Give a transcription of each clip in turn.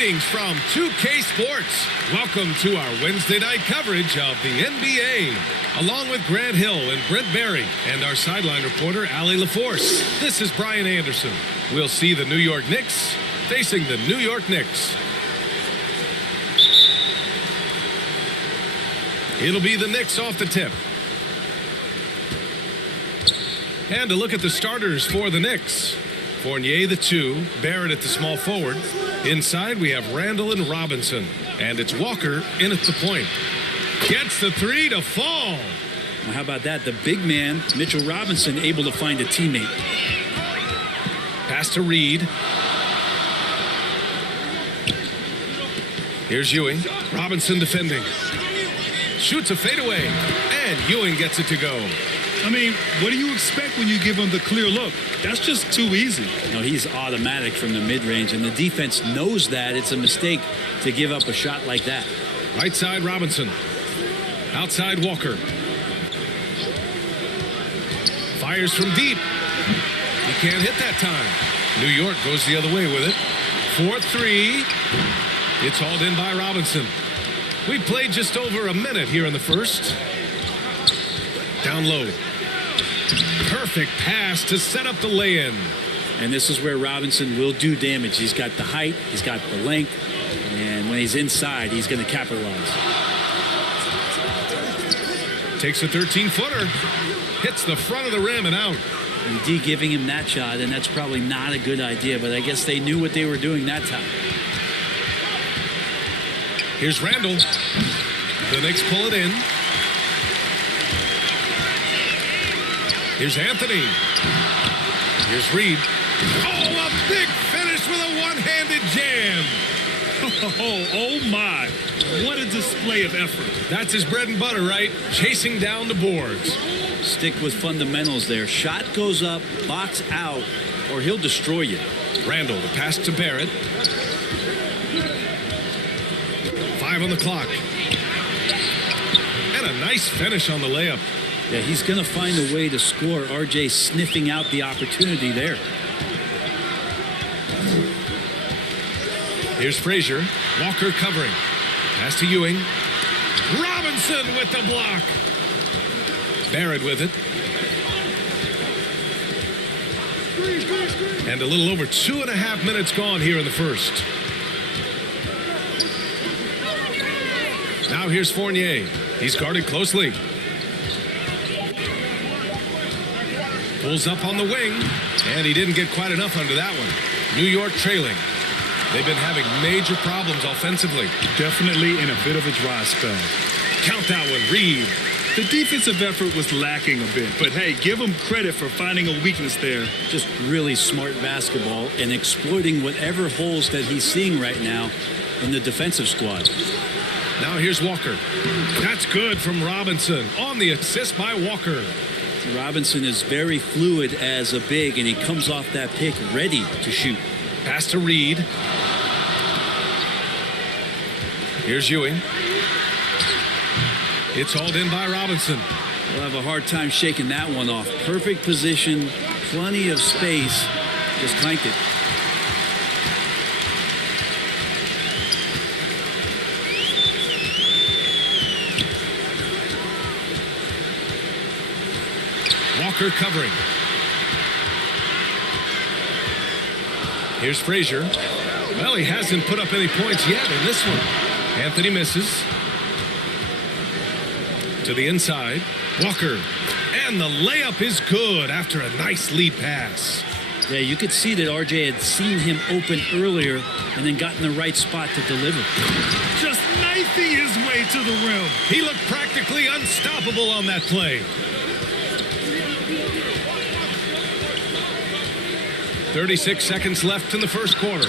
Greetings from 2K Sports. Welcome to our Wednesday night coverage of the NBA. Along with Grant Hill and Brent Barry and our sideline reporter, Allie LaForce. This is Brian Anderson. We'll see the New York Knicks facing the New York Knicks. It'll be the Knicks off the tip. And a look at the starters for the Knicks. Fournier, the 2, Barrett at the small forward. Inside, we have Randall and Robinson. And it's Walker in at the point. Gets the 3 to fall. Well, how about that? The big man, Mitchell Robinson, able to find a teammate. Pass to Reed. Here's Ewing. Robinson defending. Shoots a fadeaway. And Ewing gets it to go. I mean, what do you expect when you give him the clear look? That's just too easy. No, he's automatic from the mid-range, and the defense knows that it's a mistake to give up a shot like that. Right side, Robinson. Outside, Walker. Fires from deep. He can't hit that time. New York goes the other way with it. 4-3. It's hauled in by Robinson. We played just over a minute here in the first. Down low. Perfect pass to set up the lay-in. And this is where Robinson will do damage. He's got the height, he's got the length, and when he's inside, he's going to capitalize. Takes a 13-footer. Hits the front of the rim and out. And D giving him that shot, and that's probably not a good idea, but I guess they knew what they were doing that time. Here's Randall. The Knicks pull it in. Here's Anthony. Here's Reed. Oh, a big finish with a one-handed jam. Oh my. What a display of effort. That's his bread and butter, right? Chasing down the boards. Stick with fundamentals there. Shot goes up, box out, or he'll destroy you. Randall, the pass to Barrett. 5 on the clock. And a nice finish on the layup. Yeah, he's going to find a way to score. RJ sniffing out the opportunity there. Here's Frazier. Walker covering. Pass to Ewing. Robinson with the block. Barrett with it. And a little over 2.5 minutes gone here in the first. Now here's Fournier. He's guarded closely. Pulls up on the wing, and he didn't get quite enough under that one. New York trailing. They've been having major problems offensively. Definitely in a bit of a dry spell. Count that one, Reed. The defensive effort was lacking a bit, but hey, give him credit for finding a weakness there. Just really smart basketball and exploiting whatever holes that he's seeing right now in the defensive squad. Now here's Walker. That's good from Robinson on the assist by Walker. Robinson is very fluid as a big, and he comes off that pick ready to shoot. Pass to Reed. Here's Ewing. It's hauled in by Robinson. We'll have a hard time shaking that one off. Perfect position, plenty of space. Just clanked it. Walker covering. Here's Frazier. Well, he hasn't put up any points yet in this one. Anthony misses. To the inside. Walker. And the layup is good after a nice lead pass. Yeah, you could see that RJ had seen him open earlier and then got in the right spot to deliver. Just knifing his way to the rim. He looked practically unstoppable on that play. 36 seconds left in the first quarter.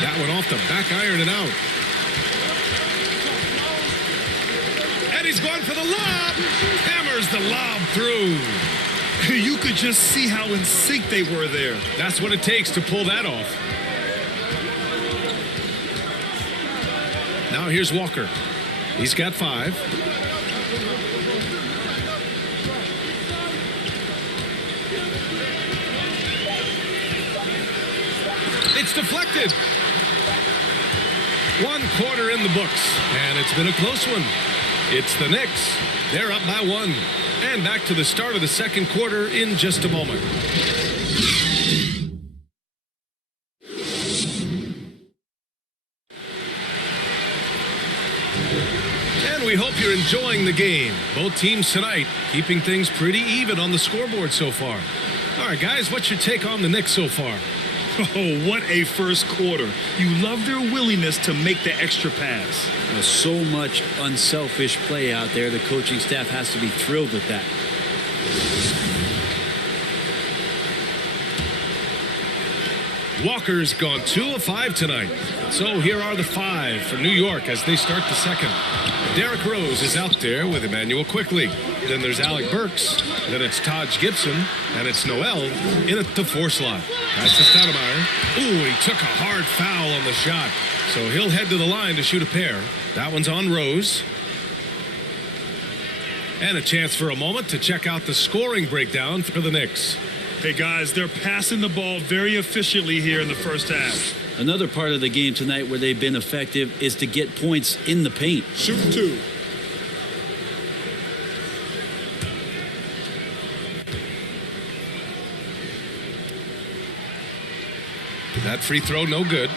That one off the back iron and out. And he's going for the lob. Hammers the lob through. You could just see how in sync they were there. That's what it takes to pull that off. Now here's Walker. He's got 5. It's deflected. One quarter in the books, and it's been a close one. It's the Knicks. They're up by 1. And back to the start of the second quarter in just a moment. And we hope you're enjoying the game. Both teams tonight keeping things pretty even on the scoreboard so far. All right, guys, what's your take on the Knicks so far? Oh, what a first quarter. You love their willingness to make the extra pass. There's so much unselfish play out there. The coaching staff has to be thrilled with that. Walker's gone 2 of 5 tonight. So here are the 5 for New York as they start the second. Derrick Rose is out there with Emmanuel Quickley. Then there's Alec Burks. Then it's Taj Gibson. And it's Noel in at the 4 slot. That's to Stoudemire. Ooh, he took a hard foul on the shot. So he'll head to the line to shoot a pair. That one's on Rose. And a chance for a moment to check out the scoring breakdown for the Knicks. Hey, guys, they're passing the ball very efficiently here in the first half. Another part of the game tonight where they've been effective is to get points in the paint. Shoot 2. That free throw, no good.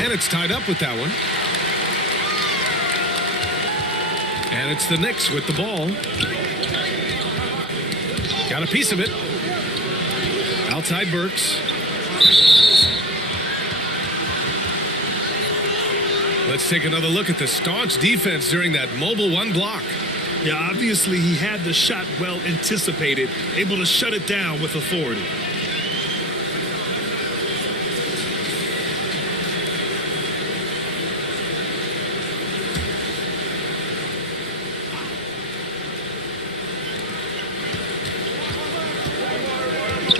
And it's tied up with that one. And it's the Knicks with the ball. Got a piece of it. Outside Burks. Let's take another look at the staunch defense during that mobile 1 block. Yeah, obviously he had the shot well anticipated, able to shut it down with authority.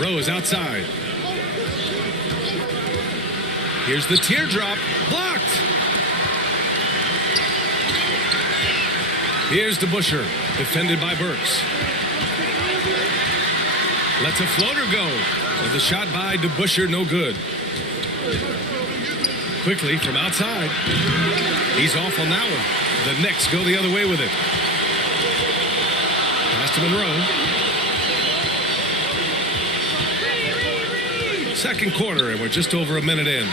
Rose outside. Here's the teardrop. Blocked. Here's DeBusschere. Defended by Burks. Lets a floater go. And the shot by DeBusschere, no good. Quickly from outside. He's off on that one. The Knicks go the other way with it. Pass to Monroe. Second quarter, and we're just over a minute in.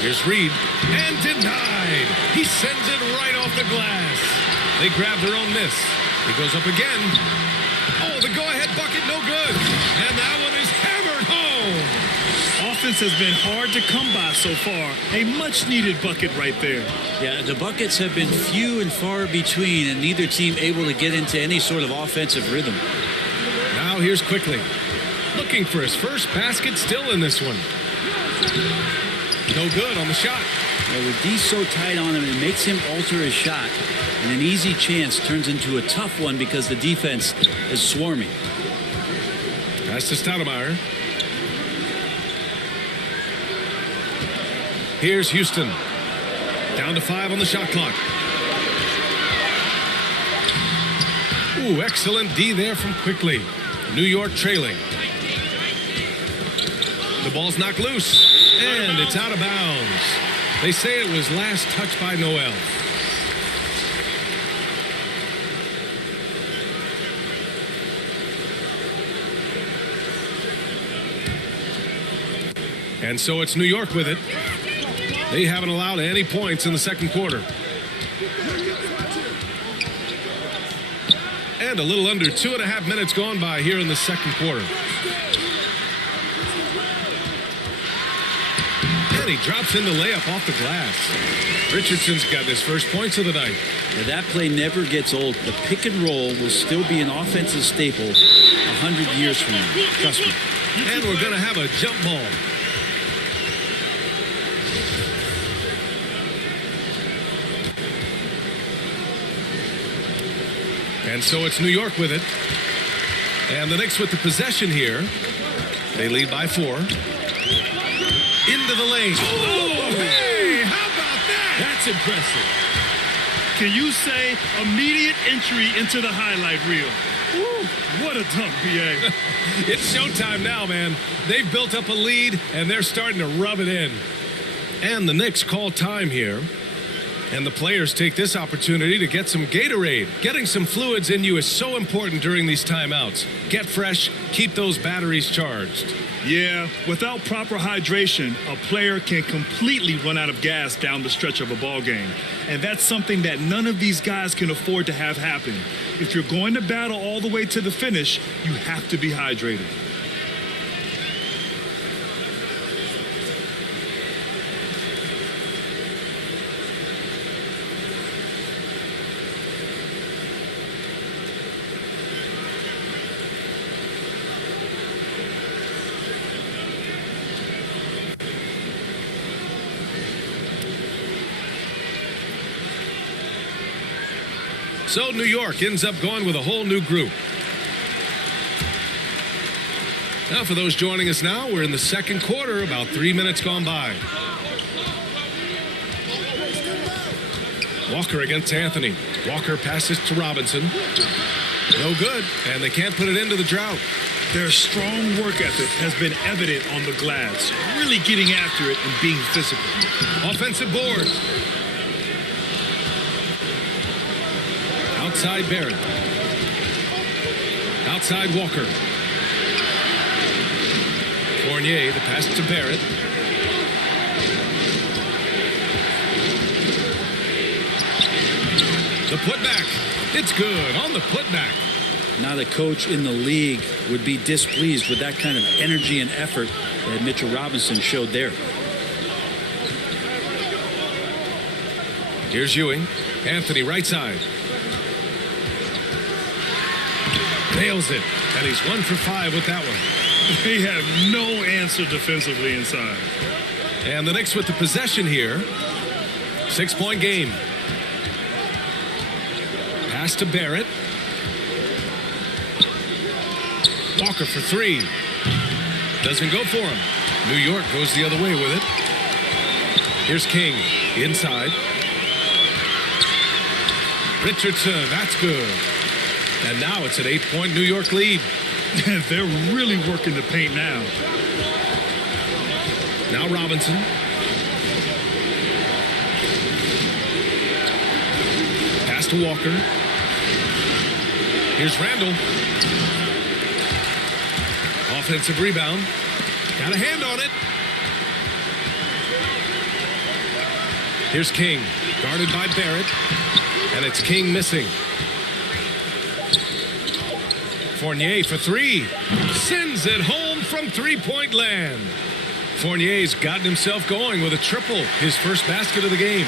Here's Reed, and denied. He sends it right off the glass. They grab their own miss. He goes up again. Oh, the go-ahead bucket, no good. And that one is hammered home. Offense has been hard to come by so far. A much-needed bucket right there. Yeah, the buckets have been few and far between, and neither team able to get into any sort of offensive rhythm. Now here's Quickley. Looking for his first basket, still in this one. No good on the shot. Yeah, with D so tight on him, it makes him alter his shot. And an easy chance turns into a tough one because the defense is swarming. Pass to Stoudemire. Here's Houston. Down to 5 on the shot clock. Ooh, excellent D there from Quickley. New York trailing. The ball's knocked loose, and it's out of bounds. They say it was last touched by Noel. And so it's New York with it. They haven't allowed any points in the second quarter. And a little under 2.5 minutes gone by here in the second quarter. And he drops in the layup off the glass. Richardson's got his first points of the night. Now, that play never gets old. The pick and roll will still be an offensive staple 100 years from now. Trust me. And we're going to have a jump ball. And so it's New York with it. And the Knicks with the possession here. They lead by 4. Into the lane. Oh, hey, how about that? That's impressive. Can you say immediate entry into the highlight reel? Woo, what a dunk, B.A. It's showtime now, man. They've built up a lead, and they're starting to rub it in. And the Knicks call time here. And the players take this opportunity to get some Gatorade. Getting some fluids in you is so important during these timeouts. Get fresh, keep those batteries charged. Yeah, without proper hydration, a player can completely run out of gas down the stretch of a ball game. And that's something that none of these guys can afford to have happen. If you're going to battle all the way to the finish, you have to be hydrated. So New York ends up going with a whole new group. Now for those joining us now, we're in the second quarter, about 3 minutes gone by. Walker against Anthony. Walker passes to Robinson. No good, and they can't put it into the drought. Their strong work ethic has been evident on the glass, really getting after it and being physical. Offensive board. Outside Barrett. Outside Walker. Fournier, the pass to Barrett. The putback. It's good on the putback. Not a coach in the league would be displeased with that kind of energy and effort that Mitchell Robinson showed there. Here's Ewing. Anthony right side. Nails it. And he's 1 for 5 with that one. They have no answer defensively inside. And the Knicks with the possession here. 6-point game. Pass to Barrett. Walker for 3. Doesn't go for him. New York goes the other way with it. Here's King. Inside. Richardson. That's good. And now it's an 8-point New York lead. They're really working the paint now. Now Robinson. Pass to Walker. Here's Randall. Offensive rebound. Got a hand on it. Here's King. Guarded by Barrett. And it's King missing. Fournier for 3. Sends it home from 3-point land. Fournier's gotten himself going with a triple, his first basket of the game.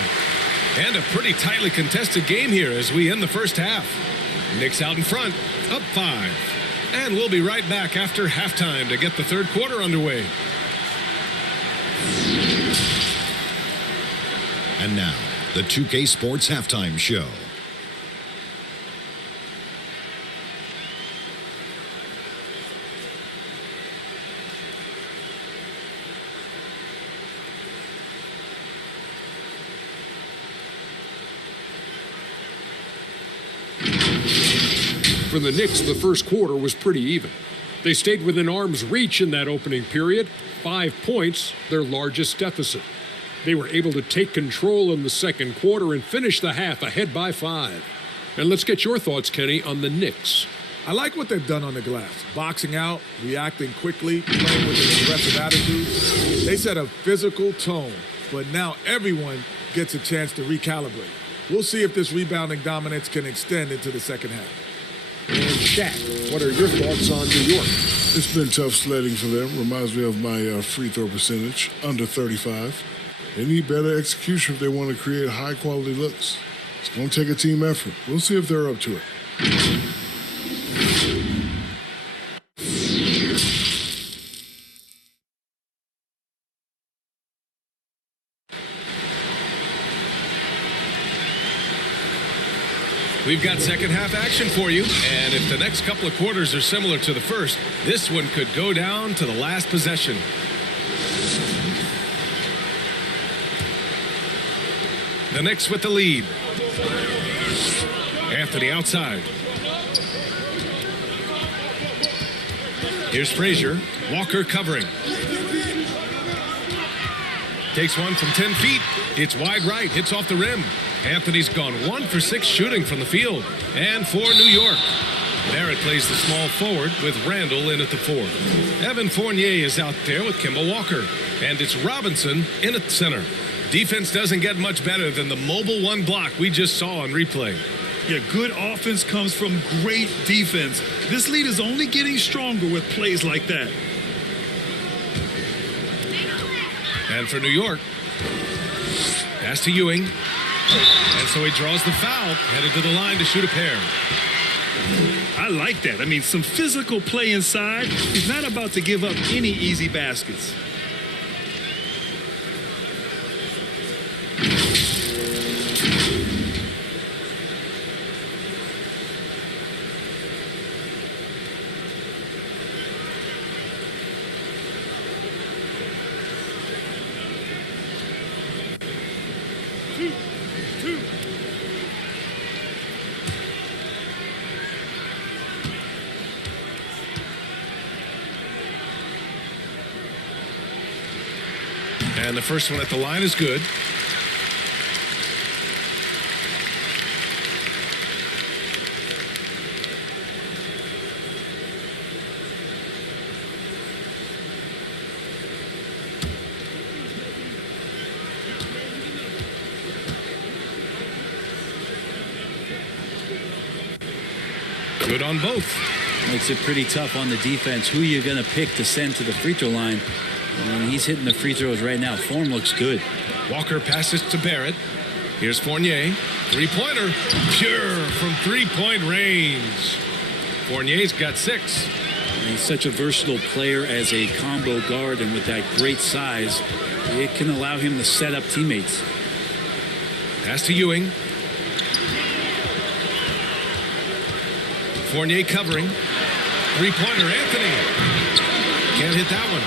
And a pretty tightly contested game here as we end the first half. Knicks out in front, up 5. And we'll be right back after halftime to get the third quarter underway. And now, the 2K Sports Halftime Show. For the Knicks, the first quarter was pretty even. They stayed within arm's reach in that opening period. 5 points, their largest deficit. They were able to take control in the second quarter and finish the half ahead by 5. And let's get your thoughts, Kenny, on the Knicks. I like what they've done on the glass. Boxing out, reacting quickly, playing with an aggressive attitude. They set a physical tone, but now everyone gets a chance to recalibrate. We'll see if this rebounding dominance can extend into the second half. And Shaq, what are your thoughts on New York? It's been tough sledding for them. Reminds me of my free throw percentage, under 35. They need better execution if they want to create high-quality looks. It's going to take a team effort. We'll see if they're up to it. We've got second half action for you. And if the next couple of quarters are similar to the first, this one could go down to the last possession. The Knicks with the lead. Anthony outside. Here's Frazier. Walker covering. Takes one from 10 feet. It's wide right. Hits off the rim. Anthony's gone 1 for 6 shooting from the field. And for New York, Barrett plays the small forward with Randall in at the 4. Evan Fournier is out there with Kemba Walker. And it's Robinson in at center. Defense doesn't get much better than the mobile 1 block we just saw on replay. Yeah, good offense comes from great defense. This lead is only getting stronger with plays like that. And for New York, pass to Ewing. And so he draws the foul, headed to the line to shoot a pair. I like that. I mean, some physical play inside. He's not about to give up any easy baskets. And the first one at the line is good. Good on both. Makes it pretty tough on the defense. Who you're going to pick to send to the free throw line. And he's hitting the free throws right now. Form looks good. Walker passes to Barrett. Here's Fournier. Three-pointer. Pure from three-point range. Fournier's got 6. And he's such a versatile player as a combo guard, and with that great size, it can allow him to set up teammates. Pass to Ewing. Fournier covering. Three-pointer, Anthony. Can't hit that one.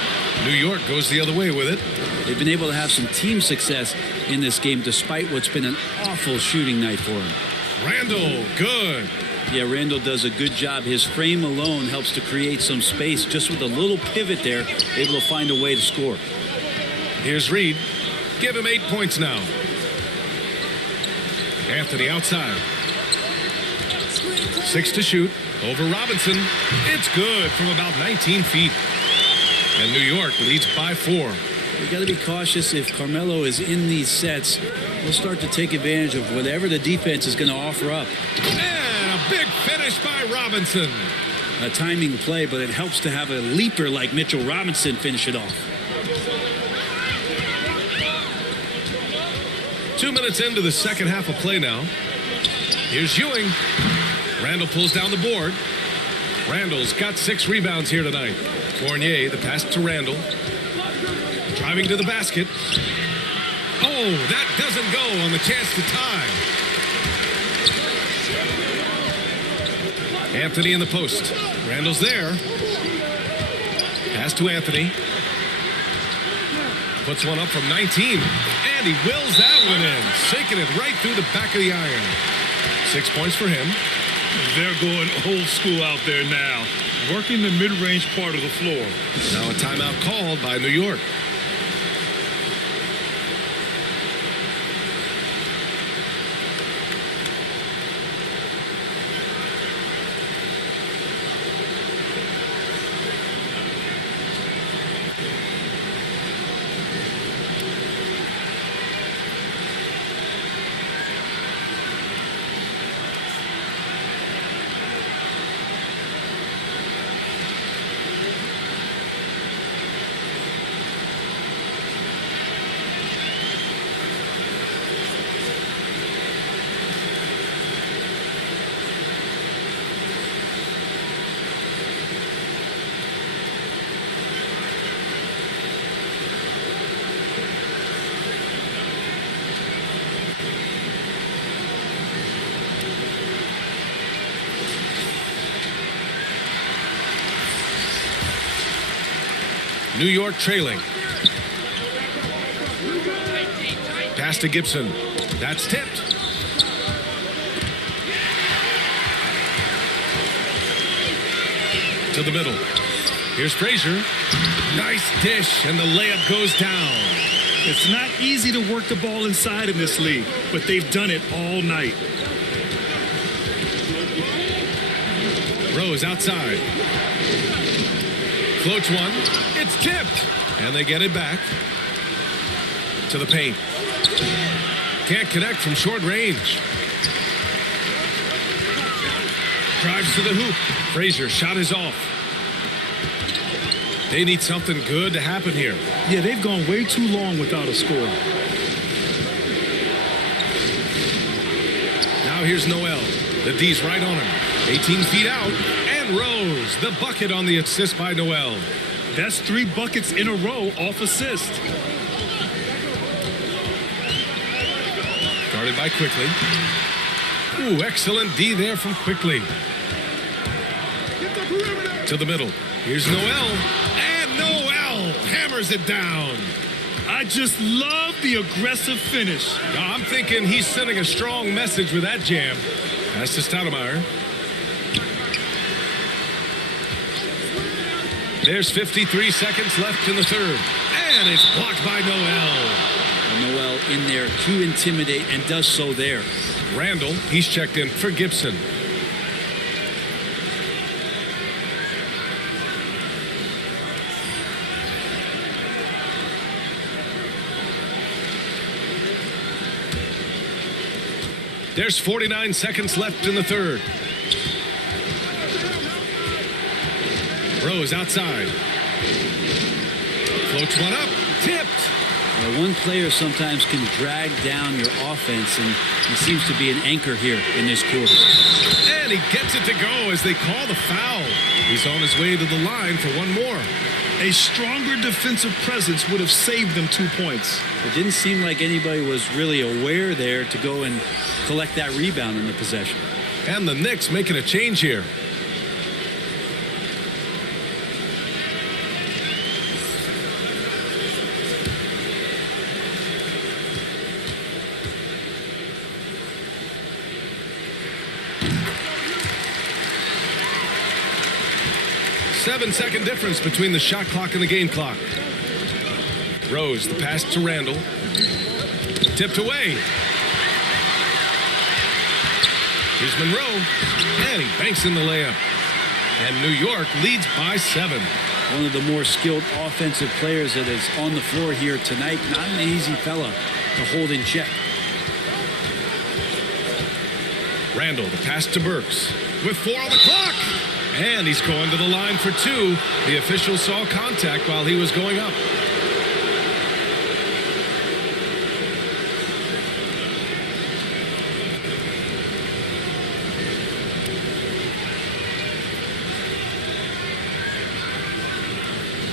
New York goes the other way with it. They've been able to have some team success in this game despite what's been an awful shooting night for him. Randall, good. Yeah, Randall does a good job. His frame alone helps to create some space. Just with a little pivot there, able to find a way to score. Here's Reed. Give him 8 points now. Anthony outside. 6 to shoot. Over Robinson. It's good from about 19 feet. And New York leads by 4. You got to be cautious. If Carmelo is in these sets, we'll start to take advantage of whatever the defense is going to offer up. And a big finish by Robinson. A timing play, but it helps to have a leaper like Mitchell Robinson finish it off. 2 minutes into the second half of play now. Here's Ewing. Randall pulls down the board. Randall's got 6 rebounds here tonight. Fournier, the pass to Randall. Driving to the basket. Oh, that doesn't go on the chance to tie. Anthony in the post. Randall's there. Pass to Anthony. Puts one up from 19. And he wills that one in. Shaking it right through the back of the iron. 6 points for him. They're going old school out there now. Working the mid-range part of the floor. Now a timeout called by New York. New York trailing. Pass to Gibson. That's tipped. To the middle. Here's Frazier. Nice dish, and the layup goes down. It's not easy to work the ball inside in this league, but they've done it all night. Rose outside. Floats one. It's tipped. And they get it back. To the paint. Can't connect from short range. Drives to the hoop. Frazier shot is off. They need something good to happen here. Yeah, they've gone way too long without a score. Now here's Noel. The D's right on him. 18 feet out. And Rose. The bucket on the assist by Noel. That's 3 buckets in a row off assist. Guarded by Quickly. Ooh, excellent D there from Quickly. To the middle. Here's Noel. And Noel hammers it down. I just love the aggressive finish. I'm thinking he's sending a strong message with that jam. That's to Stoudemire. There's 53 seconds left in the third. And it's blocked by Noel. Noel in there to intimidate and does so there. Randall, he's checked in for Gibson. There's 49 seconds left in the third. Rose outside. Floats one up. Tipped. One player sometimes can drag down your offense, and he seems to be an anchor here in this quarter. And he gets it to go as they call the foul. He's on his way to the line for one more. A stronger defensive presence would have saved them 2 points. It didn't seem like anybody was really aware there to go and collect that rebound in the possession. And the Knicks making a change here. Seven-second difference between the shot clock and the game clock. Rose, the pass to Randall. Tipped away. Here's Monroe. And he banks in the layup. And New York leads by 7. One of the more skilled offensive players that is on the floor here tonight. Not an easy fella to hold in check. Randall, the pass to Burks. With 4 on the clock. And he's going to the line for 2. The official saw contact while he was going up.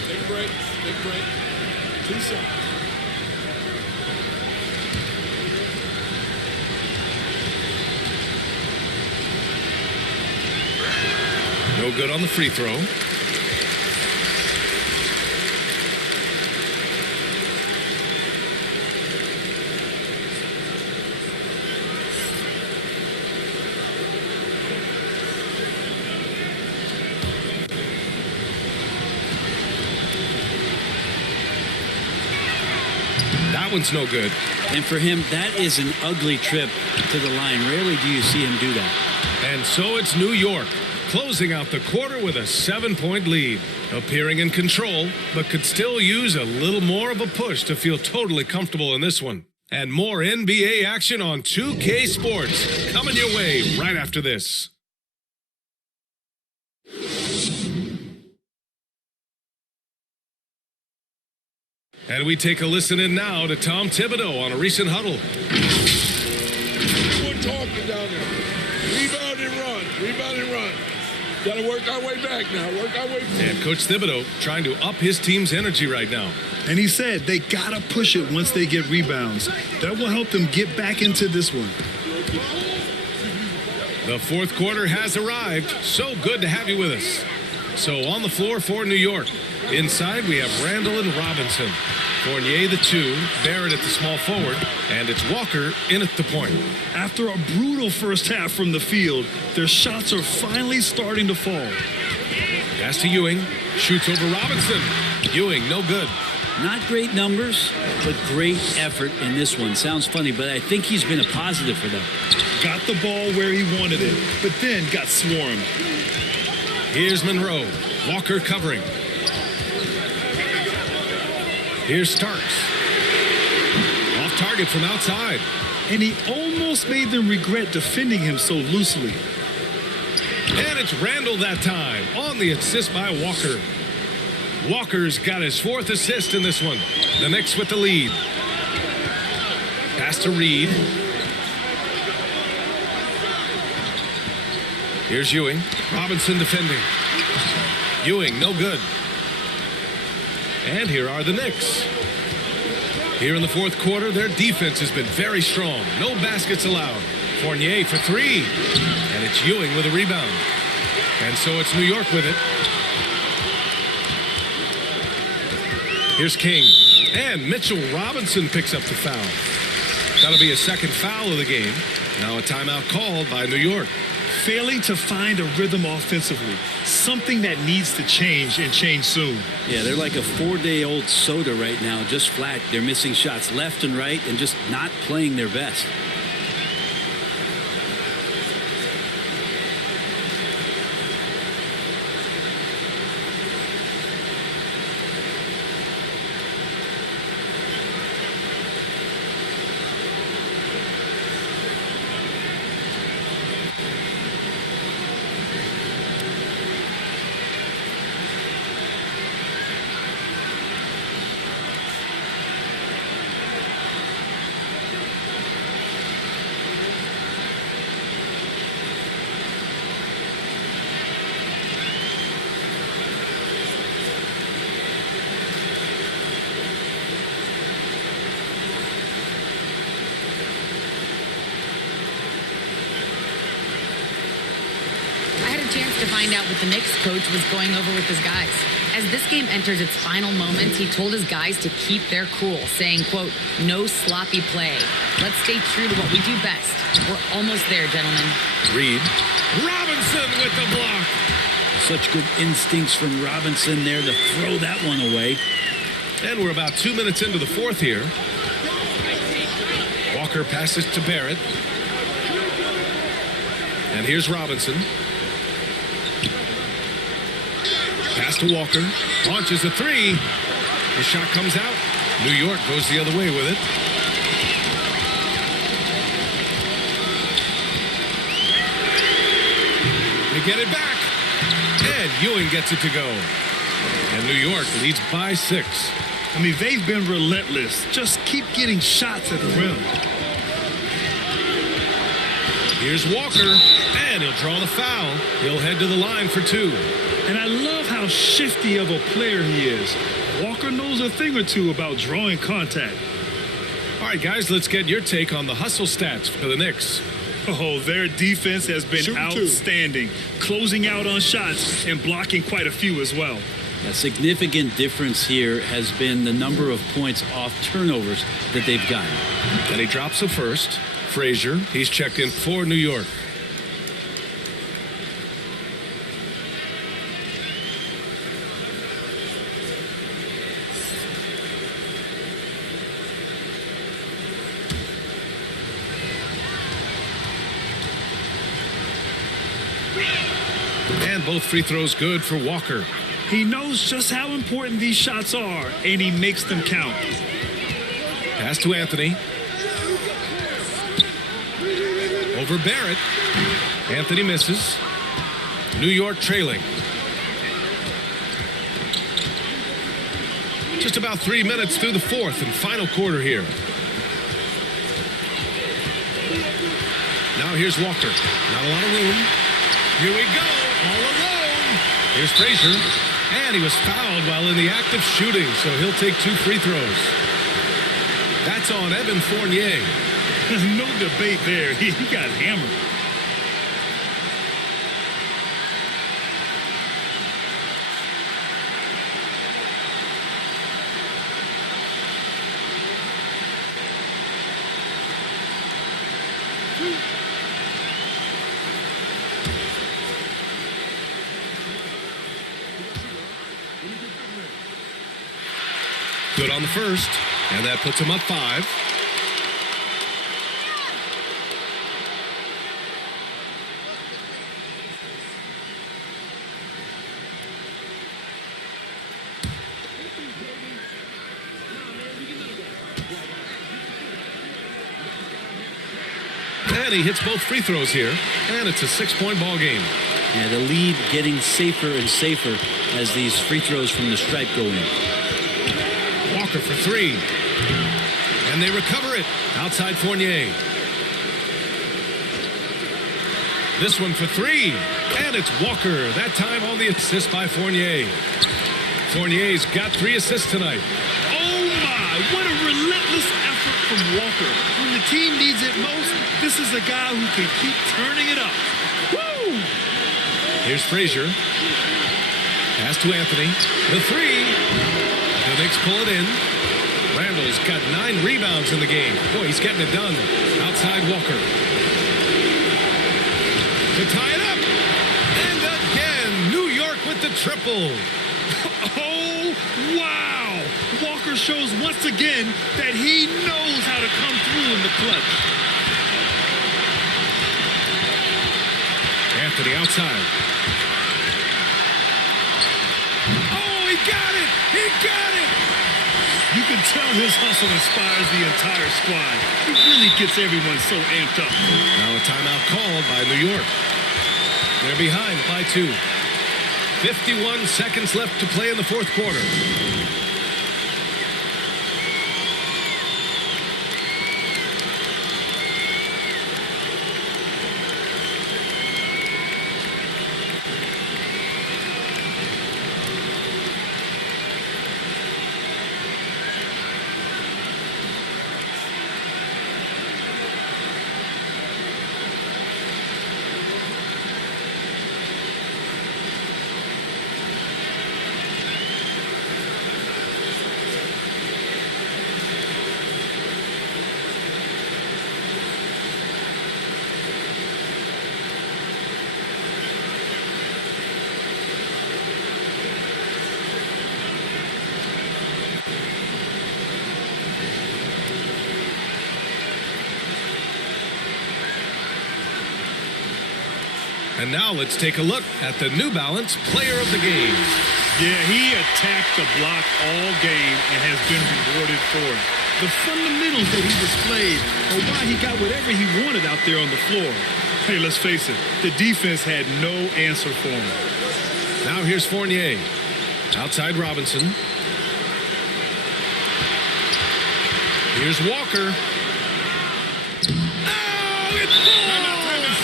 Take a break. Take a break. 2 seconds. No good on the free throw. That one's no good. And for him, that is an ugly trip to the line. Rarely do you see him do that. And so it's New York, closing out the quarter with a 7-point lead. Appearing in control, but could still use a little more of a push to feel totally comfortable in this one. And more NBA action on 2K Sports coming your way right after this. And we take a listen in now to Tom Thibodeau on a recent huddle. We're talking down there. Rebound and run. Rebound and run. Got to work our way back now. Work our way back. And Coach Thibodeau trying to up his team's energy right now. And he said they got to push it once they get rebounds. That will help them get back into this one. The fourth quarter has arrived. So good to have you with us. So on the floor for New York. Inside, we have Randall and Robinson. Fournier, the 2, Barrett at the small forward, and it's Walker in at the point. After a brutal first half from the field, their shots are finally starting to fall. Pass to Ewing. Shoots over Robinson. Ewing, no good. Not great numbers, but great effort in this one. Sounds funny, but I think he's been a positive for them. Got the ball where he wanted it, but then got swarmed. Here's Monroe. Walker covering. Here's Starks. Off target from outside. And he almost made them regret defending him so loosely. And it's Randall that time on the assist by Walker. Walker's got his 4th assist in this one. The Knicks with the lead. Pass to Reed. Here's Ewing. Robinson defending. Ewing, no good. And here are the Knicks. Here in the 4th quarter, their defense has been very strong. No baskets allowed. Fournier for 3. And it's Ewing with a rebound. And so it's New York with it. Here's King. And Mitchell Robinson picks up the foul. That'll be a 2nd foul of the game. Now a timeout called by New York. Failing to find a rhythm offensively. Something that needs to change and change soon. Yeah, they're like a 4-day-old soda right now, just flat. They're missing shots left and right and just not playing their best. To find out what the Knicks coach was going over with his guys. As this game enters its final moments, he told his guys to keep their cool, saying, quote, "No sloppy play. Let's stay true to what we do best. We're almost there, gentlemen." Reed. Robinson with the block. Such good instincts from Robinson there to throw that one away. And we're about 2 minutes into the 4th here. Walker passes to Barrett. And here's Robinson. Pass to Walker. Launches a 3. The shot comes out. New York goes the other way with it. They get it back. And Ewing gets it to go. And New York leads by 6. I mean, they've been relentless. Just keep getting shots at the rim. Here's Walker. And he'll draw the foul. He'll head to the line for 2. And I love how shifty of a player he is. Walker knows a thing or two about drawing contact. All right, guys, let's get your take on the hustle stats for the Knicks. Oh, their defense has been outstanding, closing out on shots and blocking quite a few as well. A significant difference here has been the number of points off turnovers that they've gotten. And he drops the first. Frazier, he's checked in for New York. And both free throws good for Walker. He knows just how important these shots are, and he makes them count. Pass to Anthony. Over Barrett. Anthony misses. New York trailing. Just about 3 minutes through the 4th and final quarter here. Now here's Walker. Not a lot of room. Here we go. All alone. Here's Frazier. And he was fouled while in the act of shooting, so he'll take 2 free throws. That's on Evan Fournier. No debate there. He got hammered. Good on the first, and that puts him up 5. And he hits both free throws here, and it's a 6-point ball game. Yeah, the lead getting safer and safer as these free throws from the stripe go in. Walker for 3. And they recover it outside Fournier. This one for 3. And it's Walker, that time on the assist by Fournier. Fournier's got 3 assists tonight. Oh my, what a relentless effort from Walker. When the team needs it most, this is a guy who can keep turning it up. Woo! Here's Frazier. Pass to Anthony. The 3. The Knicks pull it in. Randall's got 9 rebounds in the game. Boy, he's getting it done. Outside Walker. To tie it up. And again, New York with the triple. Oh, wow! Walker shows once again that he knows how to come through in the clutch. Anthony outside. Oh, he got it! He got it! You can tell his hustle inspires the entire squad. He really gets everyone so amped up. Now a timeout called by New York. They're behind by 2. 51 seconds left to play in the fourth quarter. And now let's take a look at the New Balance Player of the Game. Yeah, he attacked the block all game and has been rewarded for it. The fundamentals that he displayed are why he got whatever he wanted out there on the floor. Hey, let's face it, the defense had no answer for him. Now here's Fournier. Outside Robinson. Here's Walker. Oh, it falls!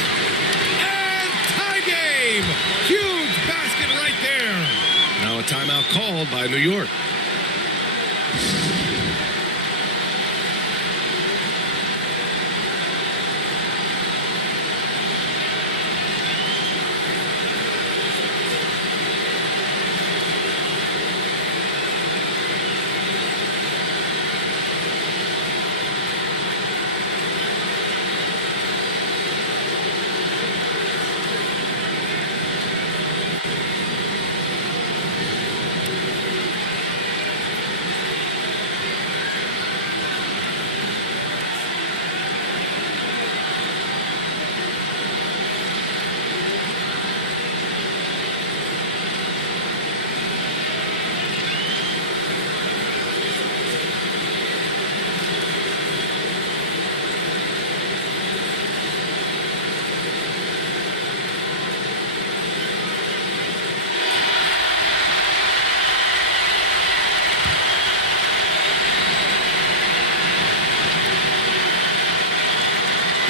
And tie game! Huge basket right there. Now a timeout called by New York.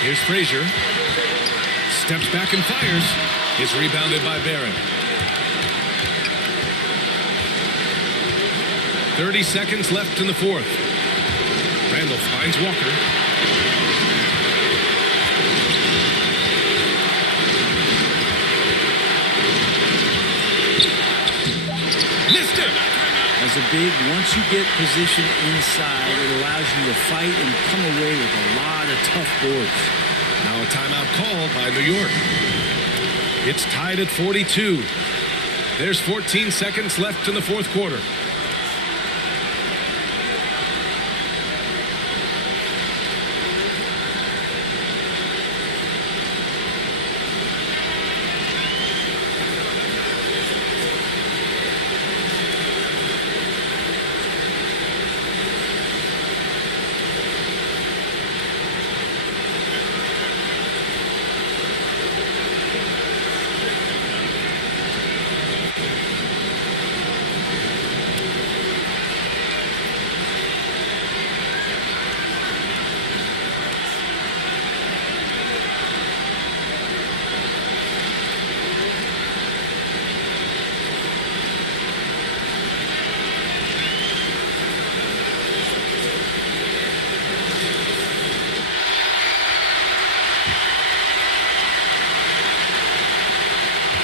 Here's Frazier. Steps back and fires. It's rebounded by Barrett. 30 seconds left in the fourth. Randall finds Walker. Missed it! As a big, once you get position inside, it allows you to fight and come away with a lot of tough boards. Now a timeout called by New York. It's tied at 42. There's 14 seconds left in the fourth quarter.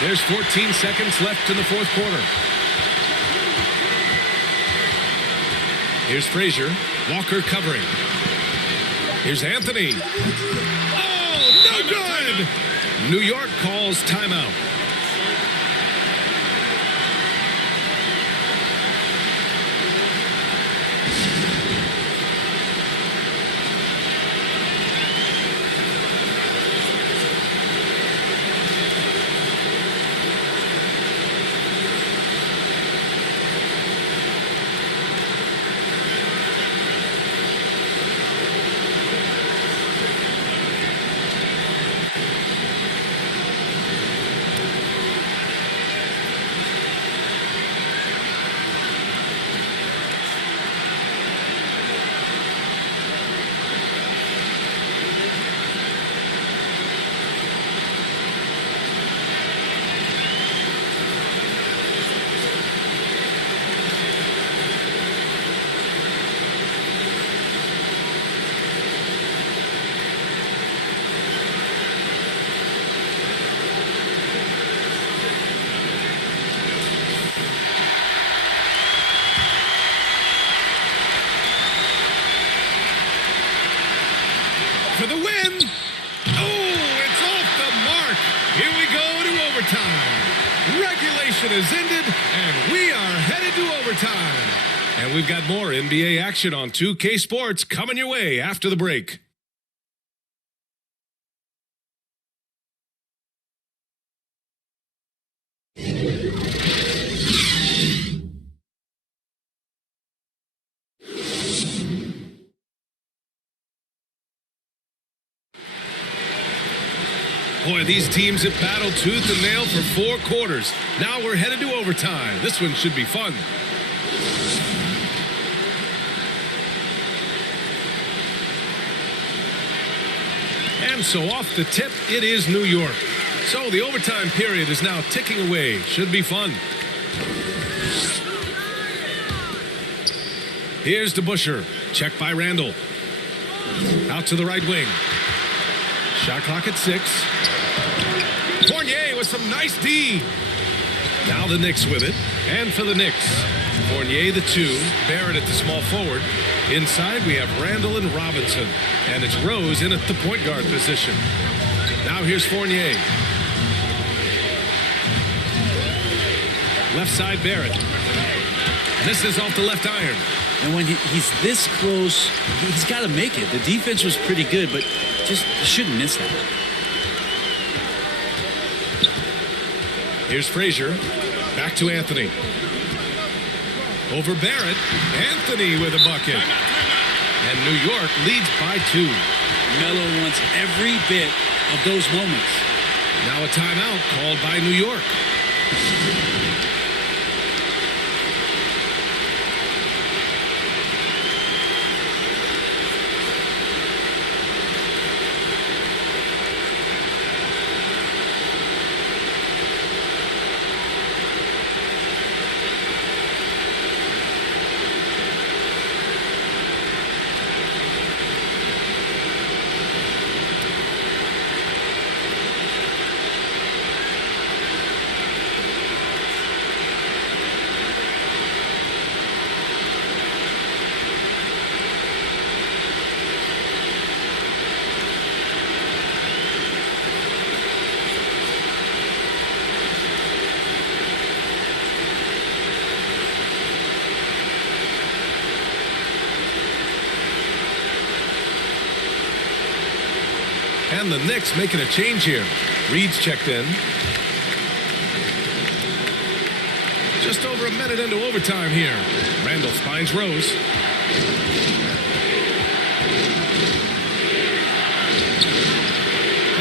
There's 14 seconds left in the fourth quarter. Here's Frazier. Walker covering. Here's Anthony. Oh, no good! New York calls timeout. For the win. Oh, it's off the mark. Here we go to overtime. Regulation is ended, and we are headed to overtime. And we've got more NBA action on 2K Sports coming your way after the break. Boy, these teams have battled tooth and nail for 4 quarters. Now we're headed to overtime. This one should be fun. And so off the tip, it is New York. So the overtime period is now ticking away. Should be fun. Here's DeBuscher. Check by Randall. Out to the right wing. Shot clock at 6. Fournier with some nice D. Now the Knicks with it. And for the Knicks, Fournier the 2, Barrett at the small forward. Inside we have Randall and Robinson. And it's Rose in at the point guard position. Now here's Fournier. Left side Barrett. Misses off the left iron. And when he's this close, he's got to make it. The defense was pretty good, but just shouldn't miss that. Here's Frazier. Back to Anthony. Over Barrett. Anthony with a bucket. And New York leads by 2. Melo wants every bit of those moments. Now a timeout called by New York. And the Knicks making a change here. Reed's checked in. Just over a minute into overtime here. Randall finds Rose.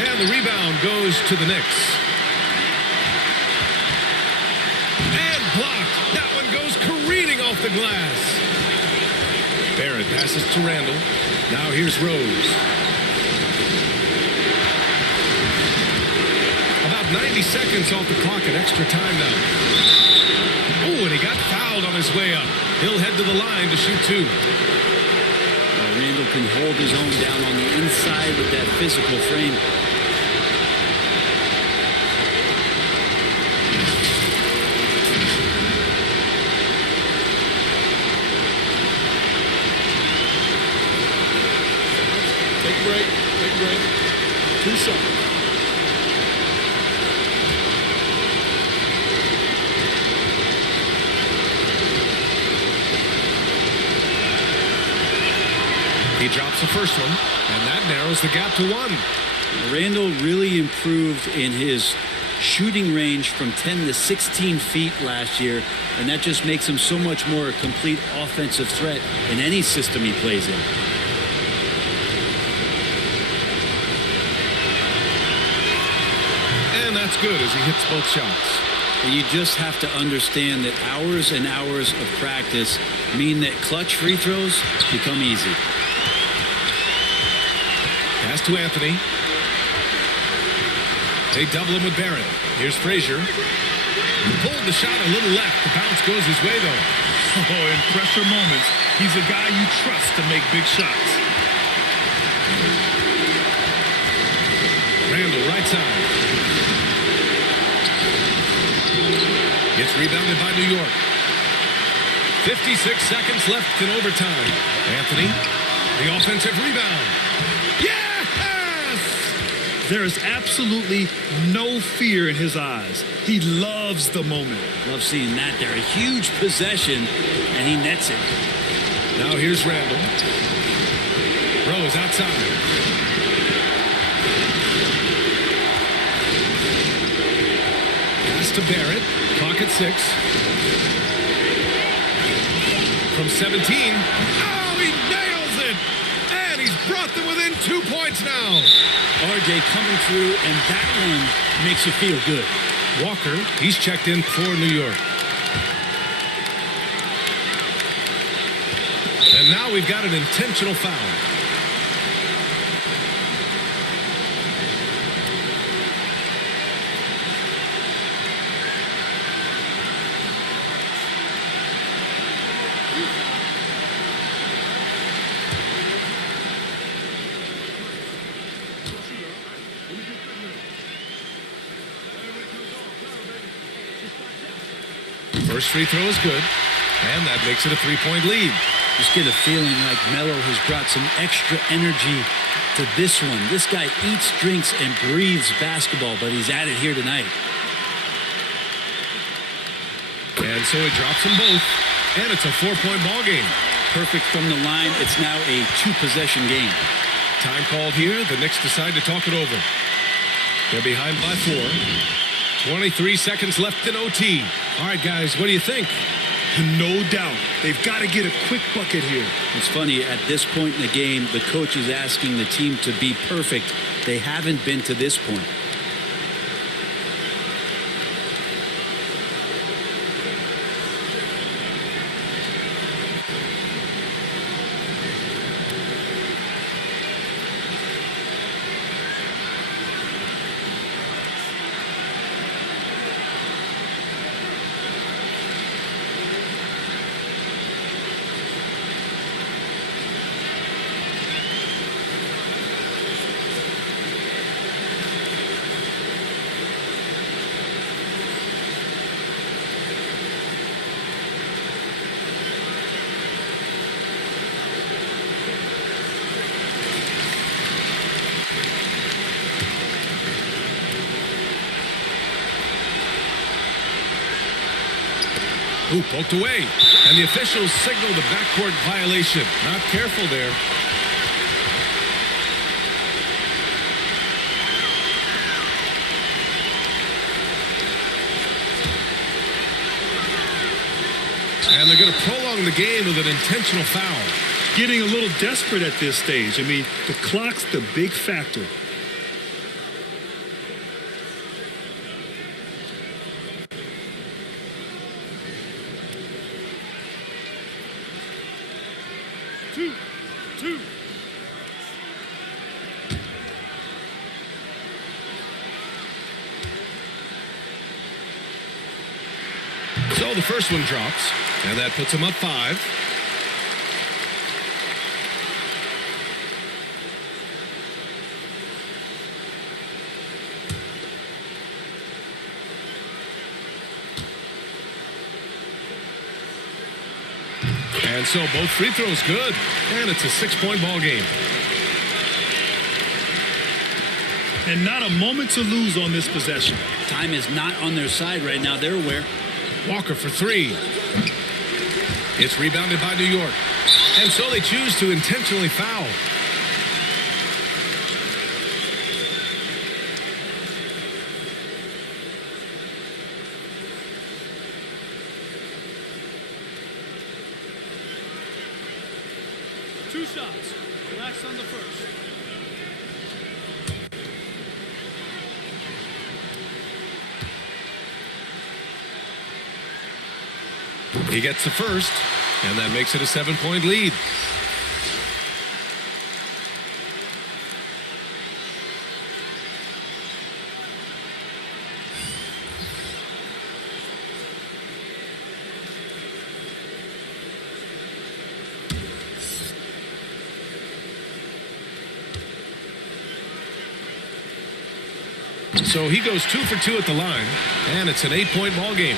And the rebound goes to the Knicks. And blocked. That one goes careening off the glass. Barrett passes to Randall. Now here's Rose. 90 seconds off the clock at extra time now. Oh, and he got fouled on his way up. He'll head to the line to shoot 2. Randall can hold his own down on the inside with that physical frame. He drops the first one, and that narrows the gap to 1. Randall really improved in his shooting range from 10 to 16 feet last year, and that just makes him so much more a complete offensive threat in any system he plays in. And that's good as he hits both shots. And you just have to understand that hours and hours of practice mean that clutch free throws become easy. Pass to Anthony. They double him with Barrett. Here's Frazier. Pulled the shot a little left. The bounce goes his way, though. Oh, in pressure moments, he's a guy you trust to make big shots. Randall, right side. Gets rebounded by New York. 56 seconds left in overtime. Anthony, the offensive rebound. Yes! There is absolutely no fear in his eyes. He loves the moment. Love seeing that there. A huge possession, and he nets it. Now here's Randall. Rose outside. Pass to Barrett. Clock at 6. From 17. Oh, he nails it! And he's brought them within 2 points now. RJ coming through, and that one makes you feel good. Walker, he's checked in for New York. And now we've got an intentional foul. First free throw is good, and that makes it a 3-point lead. Just get a feeling like Melo has brought some extra energy to this one. This guy eats, drinks, and breathes basketball, but he's at it here tonight. And so he drops them both, and it's a 4-point ball game. Perfect from the line. It's now a 2-possession game. Time called here. The Knicks decide to talk it over. They're behind by 4. 23 seconds left in OT. All right, guys, what do you think? No doubt. They've got to get a quick bucket here. It's funny, at this point in the game, the coach is asking the team to be perfect. They haven't been to this point. Ooh, poked away. And the officials signal the backcourt violation. Not careful there. And they're going to prolong the game with an intentional foul. Getting a little desperate at this stage. I mean, the clock's the big factor. So the first one drops, and that puts them up 5. And so both free throws good, and it's a 6-point ball game. And not a moment to lose on this possession. Time is not on their side right now. They're aware. Walker for 3. It's rebounded by New York. And so they choose to intentionally foul. Two shots. Relax on the first. He gets the first, and that makes it a 7-point lead. So he goes 2 for 2 at the line, and it's an 8-point ball game.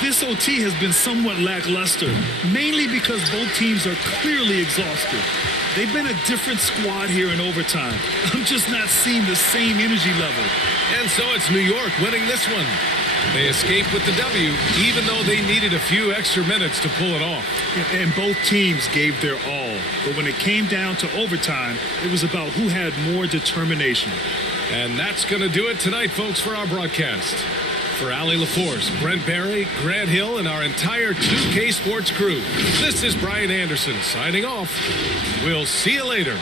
This OT has been somewhat lackluster, mainly because both teams are clearly exhausted. They've been a different squad here in overtime. I'm just not seeing the same energy level. And so it's New York winning this one. They escaped with the W, even though they needed a few extra minutes to pull it off. And both teams gave their all. But when it came down to overtime, it was about who had more determination. And that's going to do it tonight, folks, for our broadcast. For Allie LaForce, Brent Barry, Grant Hill, and our entire 2K Sports crew, this is Brian Anderson signing off. We'll see you later.